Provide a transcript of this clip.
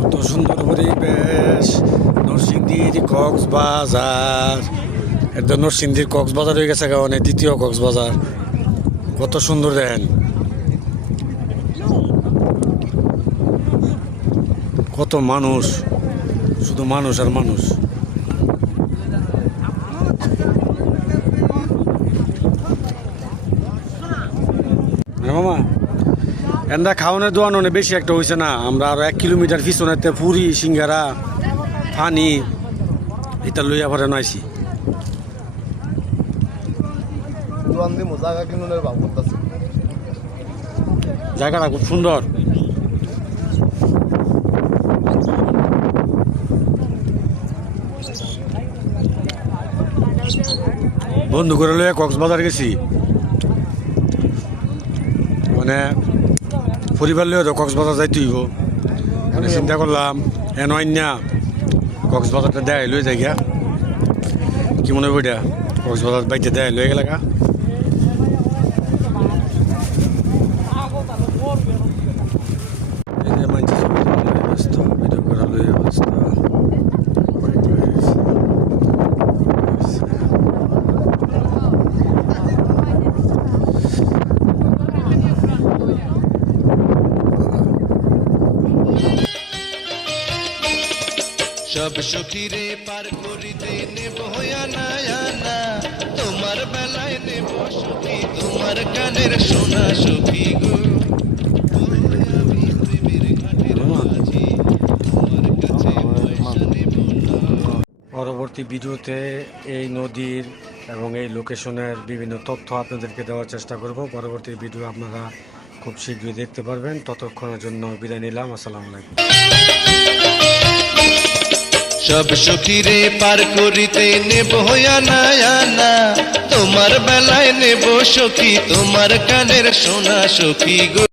কত সুন্দর পরিবেশ। নরসিংদীর কক্সবাজার, একদম নরসিংদীর কক্সবাজার হয়ে গেছে কারণে দ্বিতীয় কক্সবাজার। কত সুন্দর দেখেন, কত মানুষ, শুধু মানুষ আর মানুষ। মামা এন্দা খাওয়ানোর দোয়ান অনেক বেশি একটা হয়েছে না, আমরা আরো 1 কিলোমিটার পিছনেতে পুরি সিঙ্গারা পানি এটা লইয়া পরে নয়ছি। জায়গাটা খুব সুন্দর। বন্ধু করে লইয়া কক্সবাজার গেছি, মানে পরিবার লইয়া তো কক্সবাজার যাইতে হইব। মানে চিন্তা করলাম এন না কক্সবাজারটা দেয় লই যাই গা, কি মনে হবে এটা কক্সবাজার বাইতে দেয় লয়ে গেলে গা। ভিডিও করা লইয়া ব্যস্ত। সব সখীরে পার করিতে নেব আনা আনা, তোমার বেলায় নেব সখী তোমার কানের সোনা সখী গো। আমি প্রেমের ঘাটের মাঝি, তোমার কাছে পয়সা নেব না। পরবর্তী ভিডিওতে এই নদীর এবং এই লোকেশনের বিভিন্ন তথ্য আপনাদেরকে দেওয়ার চেষ্টা করব। পরবর্তী ভিডিও আপনারা খুব শীঘ্রই দেখতে পারবেন। ততক্ষণের জন্য বিদায় নিলাম। আসসালামু আলাইকুম। সব সখীরে পার করিতে নেব আনা আনা, তোমার বেলায় নেব সখী তোমার কানের সোনা সখী গো।